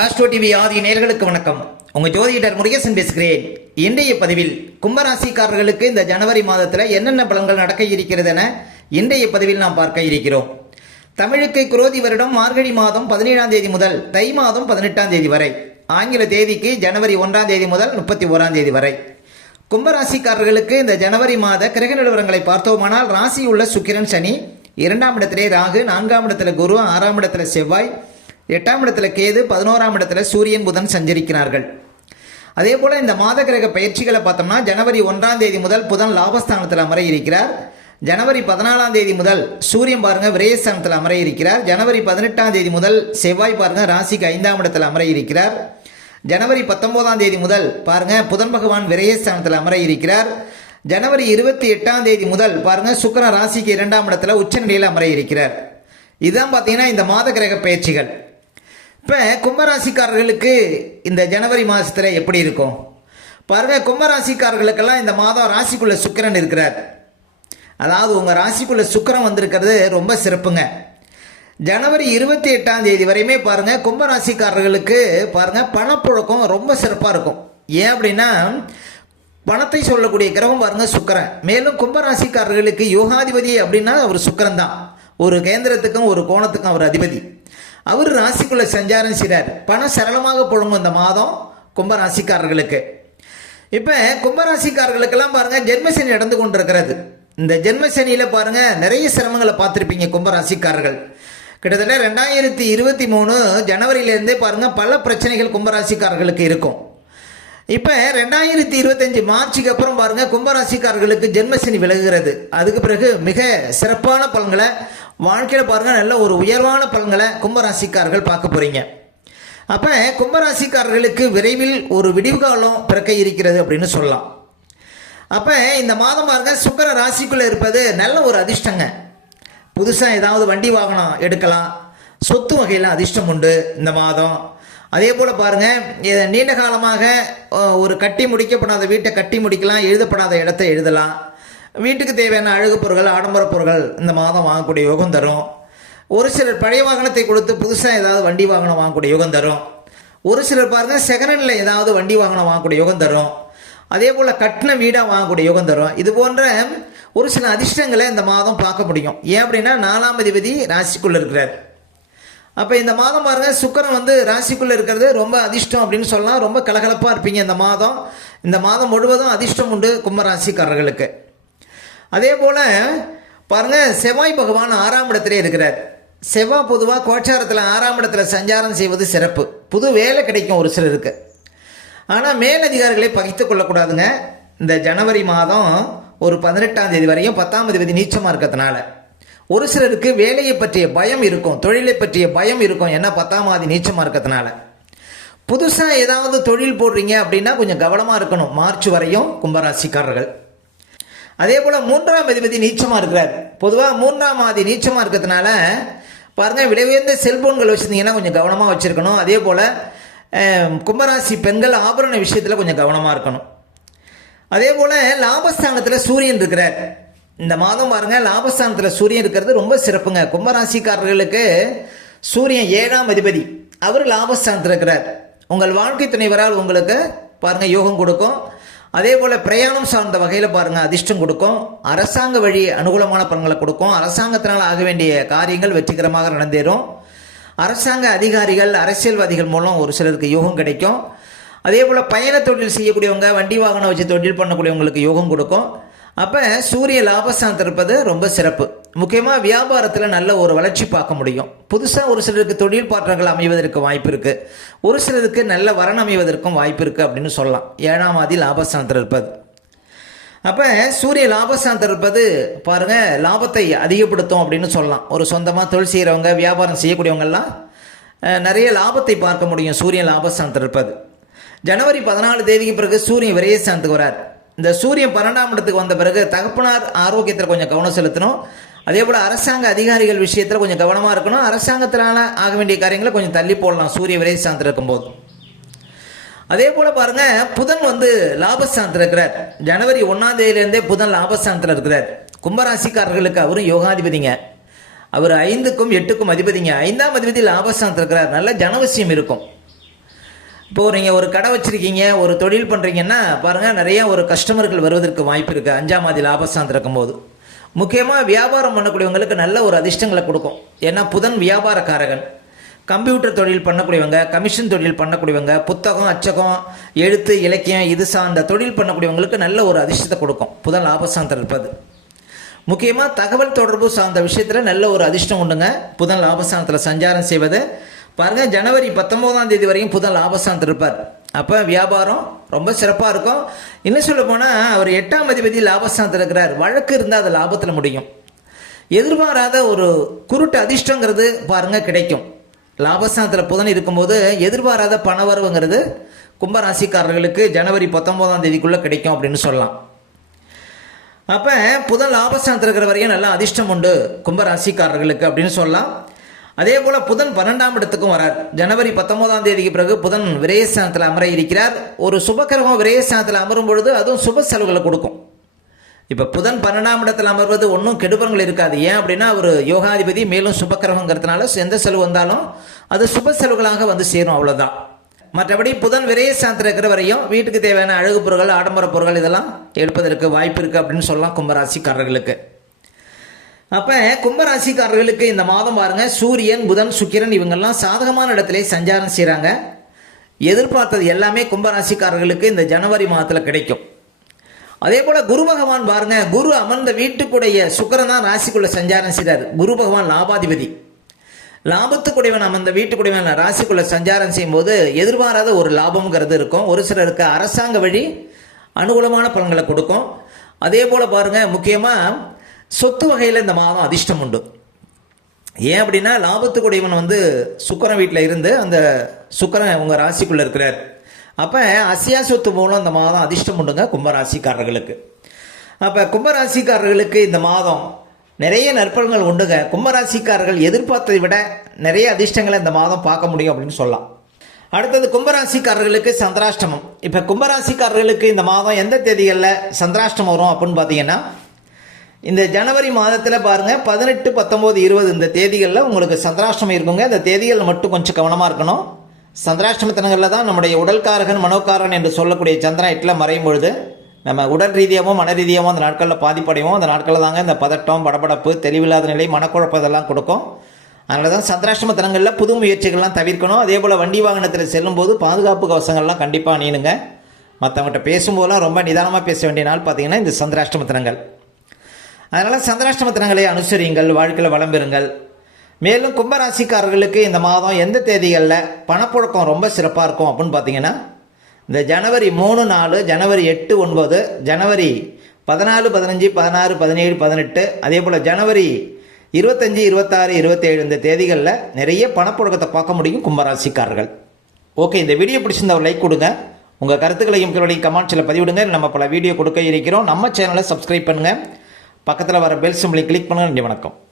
Astro TV ஆதி நேர்களுக்கு வணக்கம். உங்க ஜோதிடர் முருகேசன் பேசுகிறேன். இன்றைய பதிவில் கும்பராசிக்காரர்களுக்கு இந்த ஜனவரி மாதத்தில் என்னென்ன பலன்கள் நடக்க இருக்கிறது என இன்றைய பதிவில் நாம் பார்க்க இருக்கிறோம். தமிழுக்கு குரோதி வருடம் மார்கழி மாதம் பதினேழாம் தேதி முதல் தை மாதம் பதினெட்டாம் தேதி வரை. ஆங்கில தேதிக்கு ஜனவரி ஒன்றாம் தேதி முதல் முப்பத்தி ஓராம் தேதி வரை. கும்பராசிக்காரர்களுக்கு இந்த ஜனவரி மாத கிரக நிலவரங்களை பார்த்தோமானால் உள்ள சுக்கிரன் சனி இரண்டாம் இடத்திலே ராகு நான்காம் இடத்துல குரு ஆறாம் இடத்துல செவ்வாய் எட்டாம் இடத்துல கேது பதினோராம் இடத்துல சூரியன் புதன் சஞ்சரிக்கிறார்கள். அதே போல் இந்த மாத கிரக பயிற்சிகளை பார்த்தோம்னா ஜனவரி ஒன்றாம் தேதி முதல் புதன் லாபஸ்தானத்தில் அமர இருக்கிறார். ஜனவரி பதினாலாம் தேதி முதல் சூரியன் பாருங்க விரயஸ்தானத்தில் அமர இருக்கிறார். ஜனவரி பதினெட்டாம் தேதி முதல் செவ்வாய் பாருங்க ராசிக்கு ஐந்தாம் இடத்தில் அமர இருக்கிறார். ஜனவரி பத்தொன்பதாம் தேதி முதல் பாருங்க புதன் பகவான் விரயஸ்தானத்தில் அமர இருக்கிறார். ஜனவரி இருபத்தி எட்டாம் தேதி முதல் பாருங்க சுக்கரன் ராசிக்கு இரண்டாம் இடத்துல உச்சநிலையில் அமர இருக்கிறார். இதுதான் பார்த்தீங்கன்னா இந்த மாத கிரக பயிற்சிகள். இப்போ கும்பராசிக்காரர்களுக்கு இந்த ஜனவரி மாதத்தில் எப்படி இருக்கும்? பாருங்க கும்பராசிக்காரர்களுக்கெல்லாம் இந்த மாதம் ராசிக்குள்ளே சுக்கிரன் இருக்கிறார். அதாவது உங்கள் ராசிக்குள்ளே சுக்கரம் வந்திருக்கிறது ரொம்ப சிறப்புங்க. ஜனவரி இருபத்தி எட்டாம் தேதி வரையுமே பாருங்க கும்பராசிக்காரர்களுக்கு பாருங்கள் பணப்புழக்கம் ரொம்ப சிறப்பாக இருக்கும். ஏன் அப்படின்னா பணத்தை சொல்லக்கூடிய கிரகம் பாருங்கள் சுக்கிரன். மேலும் கும்பராசிக்காரர்களுக்கு யோகாதிபதி அப்படின்னா அவர் சுக்கிரன் தான் ஒரு கேந்திரத்துக்கும் ஒரு கோணத்துக்கும் அவர் அதிபதி. அவர் ராசிக்குள்ள சஞ்சாரம் செய்கிறார் பணம் சரளமாக போடுங்க இந்த மாதம் கும்பராசிக்காரர்களுக்கு. இப்போ கும்பராசிக்காரர்களுக்கெல்லாம் பாருங்கள் ஜென்மசனி நடந்து கொண்டிருக்கிறது. இந்த ஜென்மசனியில் பாருங்கள் நிறைய சிரமங்களை பார்த்துருப்பீங்க கும்பராசிக்காரர்கள். கிட்டத்தட்ட ரெண்டாயிரத்தி இருபத்தி மூணு ஜனவரியிலேருந்தே பாருங்கள் பல பிரச்சனைகள் கும்பராசிக்காரர்களுக்கு இருக்கும். இப்போ ரெண்டாயிரத்தி இருபத்தஞ்சி மார்ச்சுக்கு அப்புறம் பாருங்கள் கும்பராசிக்காரர்களுக்கு ஜென்மசனி விலகுகிறது. அதுக்கு பிறகு மிக சிறப்பான பலன்களை வாழ்க்கையில் பாருங்கள் நல்ல ஒரு உயர்வான பலன்களை கும்பராசிக்காரர்கள் பார்க்க போகிறீங்க அப்போ கும்பராசிக்காரர்களுக்கு விரைவில் ஒரு விடிவு காலம் பிறக்க இருக்கிறது அப்படின்னு சொல்லலாம். அப்போ இந்த மாதம் பாருங்க சுக்கர ராசிக்குள்ளே இருப்பது நல்ல ஒரு அதிர்ஷ்டங்க. புதுசாக ஏதாவது வண்டி வாகனம் எடுக்கலாம். சொத்து வகையில் அதிர்ஷ்டம் உண்டு இந்த மாதம். அதே போல் பாருங்கள் நீண்ட காலமாக ஒரு கட்டி முடிக்கப்படாத வீட்டை கட்டி முடிக்கலாம் எழுதப்படாத இடத்த எழுதலாம். வீட்டுக்கு தேவையான அழகு பொருட்கள் ஆடம்பர பொருட்கள் இந்த மாதம் வாங்கக்கூடிய யோகம் தரும். ஒரு சிலர் பழைய வாகனத்தை கொடுத்து புதுசாக ஏதாவது வண்டி வாகனம் வாங்கக்கூடிய யோகம் தரும். ஒரு சிலர் பாருங்கள் செகண்ட் ஏதாவது வண்டி வாகனம் வாங்கக்கூடிய யோகம் தரும். அதே போல் கட்டின வீடாக வாங்கக்கூடிய யோகம் தரும். இது போன்ற ஒரு சில அதிர்ஷ்டங்களை இந்த மாதம் பார்க்க முடியும். ஏன் அப்படின்னா நாலாம் அதிபதி ராசிக்குள்ளே இருக்கிறார். அப்போ இந்த மாதம் பாருங்க சுக்கரன் வந்து ராசிக்குள்ளே இருக்கிறது ரொம்ப அதிர்ஷ்டம் அப்படின்னு சொல்லலாம். ரொம்ப கலகலப்பாக இருப்பீங்க இந்த மாதம். இந்த மாதம் முழுவதும் அதிர்ஷ்டம் உண்டு கும்பராசிக்காரர்களுக்கு. அதே போல் பாருங்கள் செவ்வாய் பகவான் ஆறாம் இடத்துல இருக்கிறார். செவ்வாய் பொதுவாக கோச்சாரத்தில் ஆறாம் இடத்துல சஞ்சாரம் செய்வது சிறப்பு. புது வேலை கிடைக்கும் ஒரு சிலருக்கு. ஆனால் மேலதிகாரிகளை பகித்து கொள்ளக்கூடாதுங்க. இந்த ஜனவரி மாதம் ஒரு பதினெட்டாம் தேதி வரையும் பத்தாம் தேதி நீச்சமாக இருக்கிறதுனால. ஒரு சிலருக்கு வேலையை பற்றிய பயம் இருக்கும் தொழிலை பற்றிய பயம் இருக்கும். ஏன்னா பத்தாம் ஆதி நீச்சமாக இருக்கிறதுனால. புதுசாக ஏதாவது தொழில் போடுறீங்க அப்படின்னா கொஞ்சம் கவனமாக இருக்கணும். மார்ச் வரையும் கும்பராசிக்காரர்கள். அதே போல் மூன்றாம் அதிபதி நீச்சமாக இருக்கிறார். பொதுவாக மூன்றாம் ஆதி நீச்சமாக இருக்கிறதுனால பாருங்கள் விலை உயர்ந்த செல்ஃபோன்கள் வச்சுருந்தீங்கன்னா கொஞ்சம் கவனமாக வச்சுருக்கணும். அதே போல் கும்பராசி பெண்கள் ஆபரண விஷயத்தில் கொஞ்சம் கவனமாக இருக்கணும். அதே போல் லாபஸ்தானத்தில் சூரியன் இருக்கிறார். இந்த மாதம் பாருங்க லாபஸ்தானத்தில் சூரியன் இருக்கிறது ரொம்ப சிறப்புங்க. கும்பராசிக்காரர்களுக்கு சூரியன் ஏழாம் அதிபதி. அவர் லாபஸ்தானத்தில் இருக்கிறார். உங்கள் வாழ்க்கை துணைவரால் உங்களுக்கு பாருங்கள் யோகம் கொடுக்கும். அதே போல் பிரயாணம் சார்ந்த வகையில் பாருங்கள் அதிர்ஷ்டம் கொடுக்கும். அரசாங்க வழி அனுகூலமான பலன்களை கொடுக்கும். அரசாங்கத்தினால் ஆக வேண்டிய காரியங்கள் வெற்றிகரமாக நடந்தேறும். அரசாங்க அதிகாரிகள் அரசியல்வாதிகள் மூலம் ஒரு சிலருக்கு யோகம் கிடைக்கும். அதே போல் பயண தொழில் செய்யக்கூடியவங்க வண்டி வாகனம் வச்சு தொழில் பண்ணக்கூடியவங்களுக்கு யோகம் கொடுக்கும். அப்போ சூரிய லாபஸ்தானத்தில் இருப்பது ரொம்ப சிறப்பு. முக்கியமாக வியாபாரத்தில் நல்ல ஒரு வளர்ச்சி பார்க்க முடியும். புதுசாக ஒரு சிலருக்கு தொழில் பாற்றங்கள் அமைவதற்கு வாய்ப்பு இருக்குது ஒரு சிலருக்கு நல்ல வரன் அமைவதற்கும் வாய்ப்பு இருக்குது அப்படின்னு சொல்லலாம். ஏழாம் ஆதி லாபஸ்தானத்தில் இருப்பது. அப்போ சூரிய லாபஸ்தானத்தில் இருப்பது பாருங்கள் லாபத்தை அதிகப்படுத்தும் அப்படின்னு சொல்லலாம். ஒரு சொந்தமாக தொழில் செய்கிறவங்க வியாபாரம் செய்யக்கூடியவங்கெல்லாம் நிறைய லாபத்தை பார்க்க முடியும் சூரியன் லாபஸ்தானத்தில் இருப்பது. ஜனவரி பதினாலு தேதிக்கு பிறகு சூரியன் விரயஸ்தானத்துக்கு வரார். இந்த சூரியன் பன்னெண்டாம் இடத்துக்கு வந்த பிறகு தகப்பனார் ஆரோக்கியத்தில் கொஞ்சம் கவனம் செலுத்தணும். அதே போல் அரசாங்க அதிகாரிகள் விஷயத்தில் கொஞ்சம் கவனமாக இருக்கணும். அரசாங்கத்தினால ஆக வேண்டிய காரியங்களை கொஞ்சம் தள்ளி போடலாம். சூரிய விரயஸ்தானத்தில் இருக்கும்போது. அதே போல் பாருங்க புதன் வந்து லாபஸ்தானத்தில் இருக்கிறார். ஜனவரி ஒன்றாம் தேதியிலேருந்தே புதன் லாபஸ்தானத்தில் இருக்கிறார். கும்பராசிக்காரர்களுக்கு அவரும் யோகாதிபதிங்க. அவர் ஐந்துக்கும் எட்டுக்கும் அதிபதிங்க. ஐந்தாம் அதிபதி லாபஸ்தானத்தில் இருக்கிறார். நல்ல ஜனவசியம் இருக்கும். இப்போ நீங்கள் ஒரு கடை வச்சுருக்கீங்க ஒரு தொழில் பண்ணுறீங்கன்னா பாருங்கள் நிறைய ஒரு கஸ்டமர்கள் வருவதற்கு வாய்ப்பு இருக்குது அஞ்சாம் மாதி லாபஸ்தானத்தில் இருக்கும்போது. முக்கியமாக வியாபாரம் பண்ணக்கூடியவங்களுக்கு நல்ல ஒரு அதிர்ஷ்டங்களை கொடுக்கும். ஏன்னா புதன் வியாபாரக்காரகன். கம்ப்யூட்டர் தொழில் பண்ணக்கூடியவங்க கமிஷன் தொழில் பண்ணக்கூடியவங்க புத்தகம் அச்சகம் எழுத்து இலக்கியம் இது சார்ந்த தொழில் பண்ணக்கூடியவங்களுக்கு நல்ல ஒரு அதிர்ஷ்டத்தை கொடுக்கும். புதன் லாபஸ்தானத்தில் இருப்பது முக்கியமாக தகவல் தொடர்பு சார்ந்த விஷயத்தில் நல்ல ஒரு அதிர்ஷ்டம் உண்டுங்க. புதன் லாபஸ்தானத்தில் சஞ்சாரம் செய்வது. பாருங்கள் ஜனவரி பத்தொம்போதாம் தேதி வரையும் புதன் லாபஸ்தானத்தில் இருப்பார். அப்போ வியாபாரம் ரொம்ப சிறப்பாக இருக்கும். இன்னும் சொல்ல போனால் அவர் எட்டாம் அதிபதி லாபஸ்தானத்தில் இருக்கிறார். வழக்கு இருந்தால் அது லாபத்தில் முடியும். எதிர்பாராத ஒரு குருட்டு அதிர்ஷ்டங்கிறது பாருங்கள் கிடைக்கும். லாபஸ்தானத்தில் புதன் இருக்கும்போது எதிர்பாராத பணவரவுங்கிறது கும்பராசிக்காரர்களுக்கு ஜனவரி பத்தொம்போதாம் தேதிக்குள்ளே கிடைக்கும் அப்படின்னு சொல்லலாம். அப்போ புதன் லாபஸ்தானத்தில் இருக்கிற வரையும் நல்லா அதிர்ஷ்டம் உண்டு கும்பராசிக்காரர்களுக்கு அப்படின்னு சொல்லலாம். அதே போல் புதன் பன்னெண்டாம் இடத்துக்கும் வரார். ஜனவரி பத்தொன்பதாம் தேதிக்கு பிறகு புதன் விரயஸ்தானத்தில் அமர இருக்கிறார். ஒரு சுபக்கிரகம் விரயஸ்தானத்தில் அமரும் பொழுது அதுவும் சுப செலவுகளை கொடுக்கும். இப்போ புதன் பன்னெண்டாம் இடத்தில் அமர்வது ஒன்றும் கெடுபங்கள் இருக்காது. ஏன் அப்படின்னா ஒரு யோகாதிபதி மேலும் சுபக்கிரகங்கிறதுனால எந்த செலவு வந்தாலும் அது சுப செலவுகளாக வந்து சேரும் அவ்வளோதான் மற்றபடி புதன் விரயஸ்தானத்தில் இருக்கிற வரையும் வீட்டுக்கு தேவையான அழகு பொருட்கள் ஆடம்பர பொருட்கள் இதெல்லாம் எடுப்பதற்கு வாய்ப்பு இருக்குது அப்படின்னு சொல்லலாம் கும்பராசிக்காரர்களுக்கு. அப்போ கும்பராசிக்காரர்களுக்கு இந்த மாதம் பாருங்க சூரியன் புதன் சுக்கிரன் இவங்கெல்லாம் சாதகமான இடத்திலே சஞ்சாரம் செய்கிறாங்க எதிர்பார்த்தது எல்லாமே கும்பராசிக்காரர்களுக்கு இந்த ஜனவரி மாதத்தில் கிடைக்கும். அதே போல் குரு பகவான் பாருங்க குரு அமர்ந்த வீட்டுக்குடைய சுக்கரன் தான் ராசிக்குள்ள சஞ்சாரம் செய்கிறார் குரு பகவான் லாபாதிபதி. லாபத்துக்குடையவன் அமர்ந்த வீட்டுக்குடையவன் ராசிக்குள்ள சஞ்சாரம் செய்யும்போது எதிர்பாராத ஒரு லாபம்ங்கிறது இருக்கும். ஒரு சிலருக்கு அரசாங்க வழி அனுகூலமான பலன்களை கொடுக்கும். அதே போல் பாருங்கள் முக்கியமாக சொத்து வகையில் இந்த மாதம் அதிர்ஷ்டம் உண்டு. ஏன் அப்படின்னா லாபத்துக்குடையவன் வந்து சுக்கரன் வீட்டில் இருந்து அந்த சுக்கரன் உங்கள் ராசிக்குள்ளே இருக்கிறார். அப்போ அசியா சொத்து மூலம் இந்த மாதம் அதிர்ஷ்டம் உண்டுங்க கும்பராசிக்காரர்களுக்கு. அப்போ கும்பராசிக்காரர்களுக்கு இந்த மாதம் நிறைய நற்பலங்கள் உண்டுங்க. கும்பராசிக்காரர்கள் எதிர்பார்த்ததை விட நிறைய அதிர்ஷ்டங்களை இந்த மாதம் பார்க்க முடியும் அப்படின்னு சொல்லலாம். அடுத்தது கும்பராசிக்காரர்களுக்கு சந்திராஷ்டமம். இப்போ கும்பராசிக்காரர்களுக்கு இந்த மாதம் எந்த தேதிகளில் சந்திராஷ்டமம் வரும் அப்படின்னு பார்த்தீங்கன்னா இந்த ஜனவரி மாதத்தில் பாருங்கள் பதினெட்டு பத்தொம்போது இருபது இந்த தேதிகளில் உங்களுக்கு சந்திராஷ்டமம் இருக்குங்க. இந்த தேதிகள் மட்டும் கொஞ்சம் கவனமாக இருக்கணும். சந்திராஷ்டம தினங்களில் தான் நம்முடைய உடல்காரகன் மனோக்காரன் என்று சொல்லக்கூடிய சந்திரன் எட்டில் மறையும் பொழுது நம்ம உடல் ரீதியாகவும் மன ரீதியாகவும் அந்த நாட்களில் பாதிப்படைவோம். அந்த நாட்களில் தாங்க இந்த பதட்டம் படபடப்பு தெளிவில்லாத நிலை மனக்குழப்பம் இதெல்லாம் கொடுக்கும். அதனால தான் சந்திராஷ்டம தினங்களில் புது முயற்சிகள்லாம் தவிர்க்கணும். அதே போல் வண்டி வாகனத்தில் செல்லும்போது பாதுகாப்பு கவசங்கள்லாம் கண்டிப்பாக அணியணுங்க மற்றவங்ககிட்ட பேசும்போதெல்லாம் ரொம்ப நிதானமாக பேச வேண்டிய நாள் பார்த்தீங்கன்னா இந்த சந்திராஷ்டம தினங்கள் அதனால் சந்திராஷ்டம தினங்களை அனுசரியுங்கள் வாழ்க்கையில் வளம் பெறுங்கள். மேலும் கும்பராசிக்காரர்களுக்கு இந்த மாதம் எந்த தேதிகளில் பணப்புழக்கம் ரொம்ப சிறப்பாக இருக்கும் அப்படின்னு பார்த்தீங்கன்னா இந்த ஜனவரி மூணு நாலு ஜனவரி எட்டு ஒன்பது ஜனவரி பதினாலு பதினஞ்சு பதினாறு பதினேழு பதினெட்டு அதே போல் ஜனவரி இருபத்தஞ்சி இருபத்தாறு இருபத்தேழு இந்த தேதிகளில் நிறைய பணப்புழக்கத்தை பார்க்க முடியும் கும்பராசிக்காரர்கள். ஓகே இந்த வீடியோ பிடிச்சிருந்த ஒரு லைக் கொடுங்க. உங்கள் கருத்துக்களையும் கீழே கமெண்ட்ஸில் பதிவிடுங்க. நம்ம பல வீடியோ கொடுக்க இருக்கிறோம். நம்ம சேனலை சப்ஸ்கிரைப் பண்ணுங்கள் பக்கத்தில் வர பெல் சிம்பிளை கிளிக் பண்ணுங்கள் நன்றி வணக்கம்.